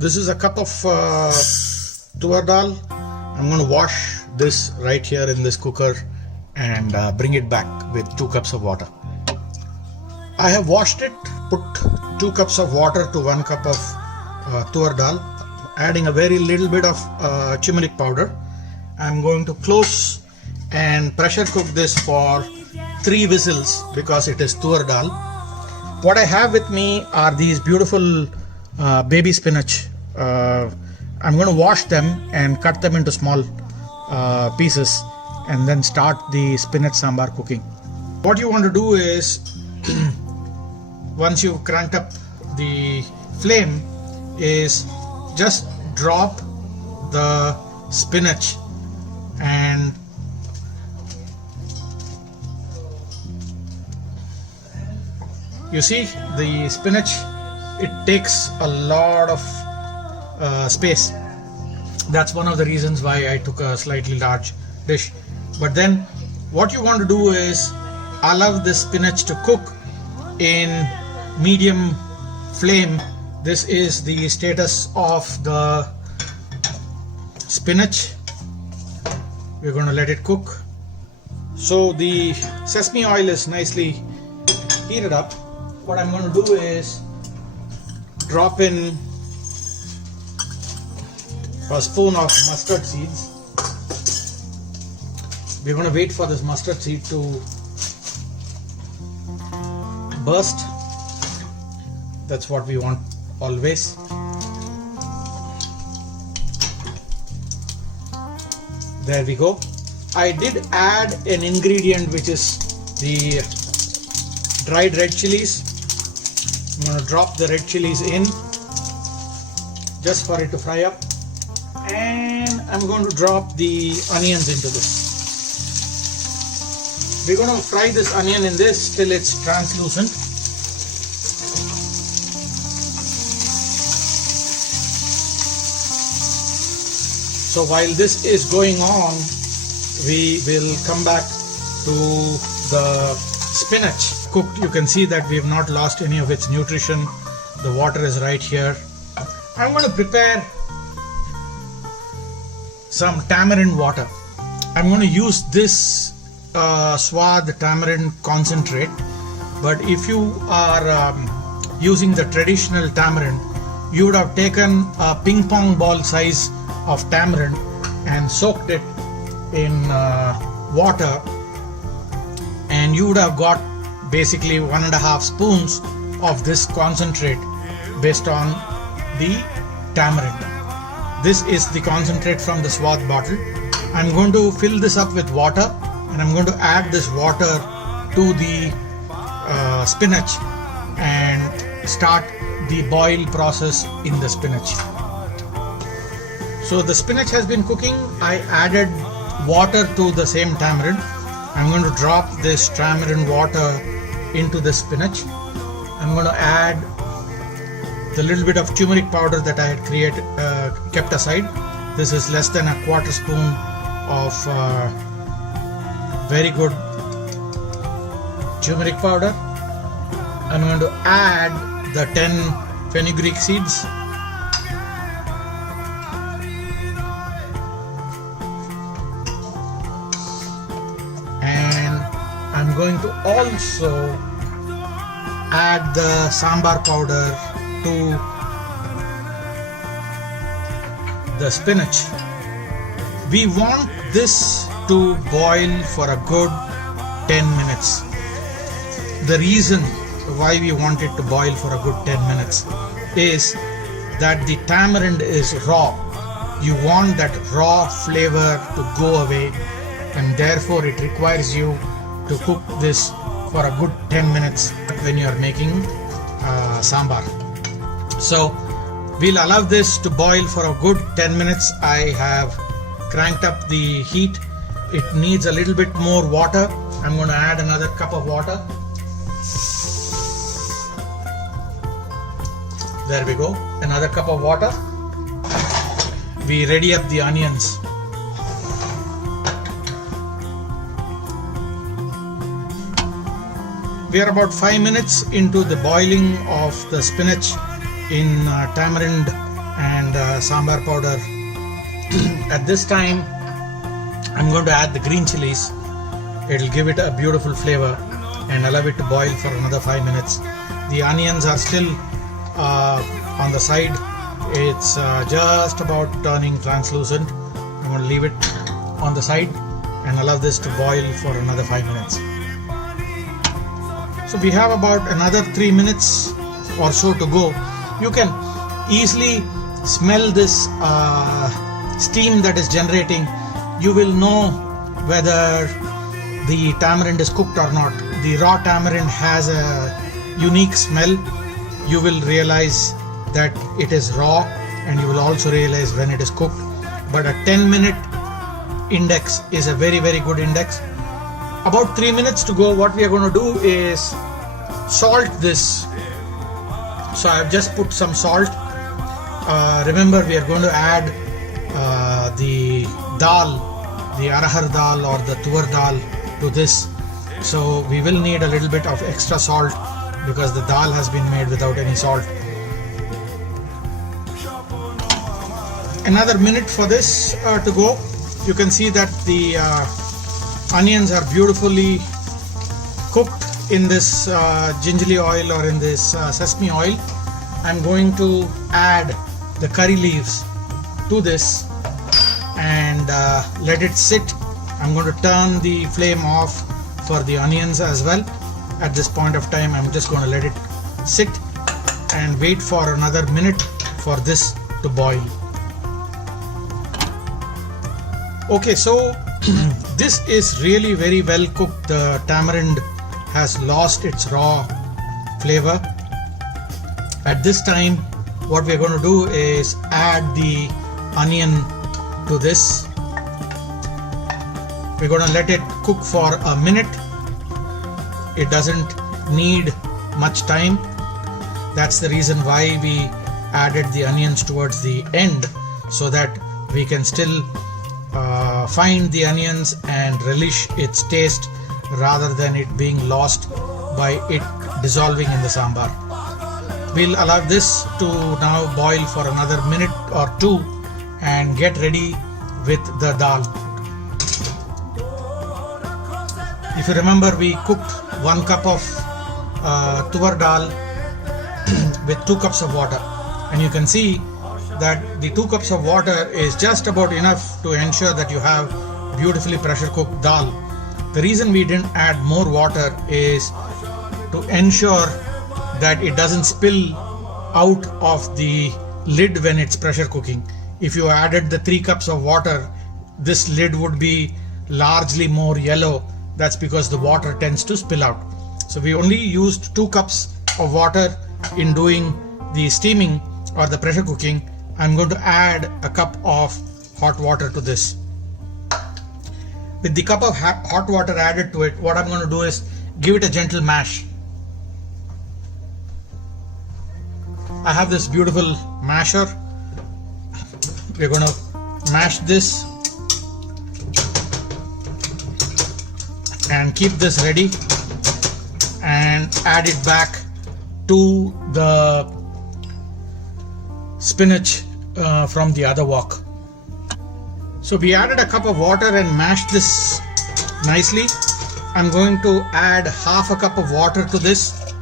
This is a cup of tur dal. I'm going to wash this right here in this cooker and bring it back with 2 cups of water. I have washed it, put 2 cups of water to 1 cup of tur dal, adding a very little bit of turmeric powder. I'm going to close and pressure cook this for 3 whistles because it is tur dal. What I have with me are these beautiful baby spinach. I'm going to wash them and cut them into small pieces and then start the spinach sambar cooking. What you want to do is once you've cranked up the flame is just drop the spinach and you see the spinach, it takes a lot of space. That's one of the reasons why I took a slightly large dish. But then what you want to do is allow the spinach to cook in medium flame. This is the status of the spinach. We're going to let it cook. So the sesame oil is nicely heated up. What I'm going to do is drop in a spoon of mustard seeds. We're going to wait for this mustard seed to burst. That's what we want always. There we go. I did add an ingredient which is the dried red chilies. I'm going to drop the red chilies in just for it to fry up, and I'm going to drop the onions into this. We're going to fry this onion in this till it's translucent. So while this is going on, we will come back to the spinach. Cooked, you can see that we have not lost any of its nutrition. The water is right here. I'm going to prepare some tamarind water. I'm going to use this Swad tamarind concentrate, but if you are using the traditional tamarind, you would have taken a ping pong ball size of tamarind and soaked it in water, and you would have got basically 1.5 spoons of this concentrate based on the tamarind. This is the concentrate from the Swad bottle. I'm going to fill this up with water, and I'm going to add this water to the spinach and start the boil process in the spinach. So the spinach has been cooking. I added water to the same tamarind. I'm going to drop this tamarind water into the spinach. I'm going to add the little bit of turmeric powder that I had kept aside. This is less than 1/4 spoon of very good turmeric powder. I'm going to add the 10 fenugreek seeds. And I'm going to also add the sambar powder to the spinach. We want this to boil for a good 10 minutes. The reason why we want it to boil for a good 10 minutes is that the tamarind is raw. You want that raw flavor to go away, and therefore it requires you to cook this for a good 10 minutes when you are making sambar. So we'll allow this to boil for a good 10 minutes. I have cranked up the heat. It needs a little bit more water. I'm going to add another cup of water. There we go. Another cup of water. We ready up the onions. We are about 5 minutes into the boiling of the spinach in tamarind and and sambar powder. At this time I'm going to add the green chilies. It will give it a beautiful flavor, and allow it to boil for another 5 minutes. The onions are still on the side. It's just about turning translucent. I'm going to leave it on the side and allow this to boil for another 5 minutes. So we have about another 3 minutes or so to go. You can easily smell this steam that is generating. You will know whether the tamarind is cooked or not. The raw tamarind has a unique smell. You will realize that it is raw, and you will also realize when it is cooked. But a 10-minute index is a very good index. About 3 minutes to go. What we are going to do is salt this. So I have just put some salt. Remember, we are going to add the dal, the arahar dal or the tur dal to this. So we will need a little bit of extra salt because the dal has been made without any salt. Another minute for this to go. You can see that the onions are beautifully cooked in this gingerly oil or in this sesame oil. I'm going to add the curry leaves to this and let it sit. I'm going to turn the flame off for the onions as well. At this point of time, I'm just going to let it sit and wait for another minute for this to boil. Okay, so this is really very well cooked. The tamarind has lost its raw flavor. At this time, what we're going to do is add the onion to this. We're going to let it cook for a minute. It doesn't need much time. That's the reason why we added the onions towards the end, so that we can still find the onions and relish its taste rather than it being lost by it dissolving in the sambar. We'll allow this to now boil for another minute or two and get ready with the dal. If you remember, we cooked 1 cup of tur dal with 2 cups of water, and you can see that the 2 cups of water is just about enough to ensure that you have beautifully pressure cooked dal. The reason we didn't add more water is to ensure that it doesn't spill out of the lid when it's pressure cooking. If you added the 3 cups of water, this lid would be largely more yellow. That's because the water tends to spill out. So we only used 2 cups of water in doing the steaming or the pressure cooking. I'm going to add a cup of hot water to this. With the cup of hot water added to it, what I'm going to do is give it a gentle mash. I have this beautiful masher. We're going to mash this and keep this ready and add it back to the spinach from the other wok. So we added a cup of water and mashed this nicely. I'm going to add half a cup of water to this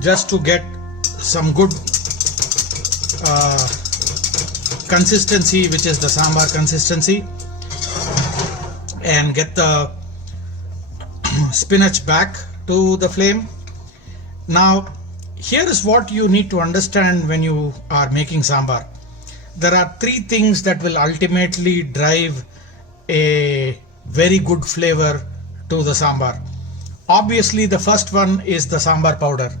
just to get some good consistency, which is the sambar consistency, and get the spinach back to the flame. Now, here is what you need to understand when you are making sambar. There are 3 things that will ultimately drive a very good flavor to the sambar. Obviously, the first one is the sambar powder,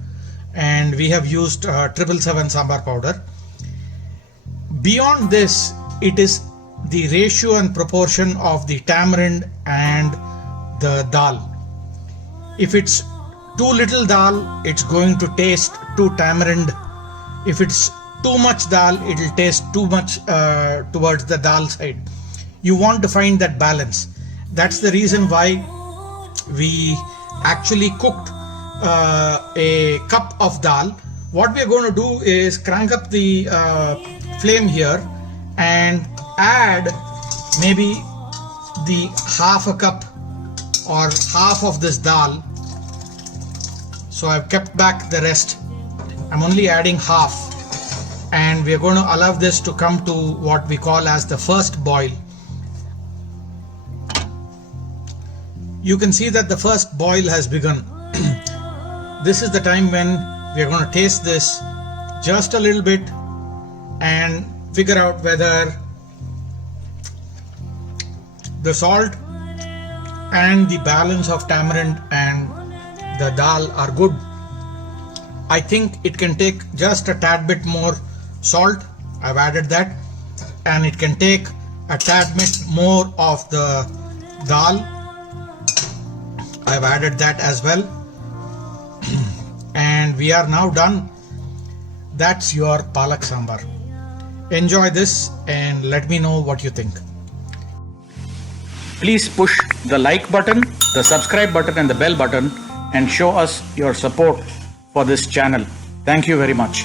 and we have used 777 sambar powder. Beyond this, it is the ratio and proportion of the tamarind and the dal. If it's too little dal, it's going to taste too tamarind. If it's too much dal, it will taste too much towards the dal side. You want to find that balance. That's the reason why we actually cooked a cup of dal. What we are going to do is crank up the flame here and add maybe the half a cup or half of this dal. So I've kept back the rest. I'm only adding half, and we are going to allow this to come to what we call as the first boil. You can see that the first boil has begun. This is the time when we are going to taste this just a little bit and figure out whether the salt and the balance of tamarind and the dal are good. I think it can take just a tad bit more salt. I've added that, and it can take a tad bit more of the dal. I've added that as well. And we are now done. That's your palak sambar. Enjoy this and let me know what you think. Please push the like button, the subscribe button and the bell button and show us your support for this channel. Thank you very much.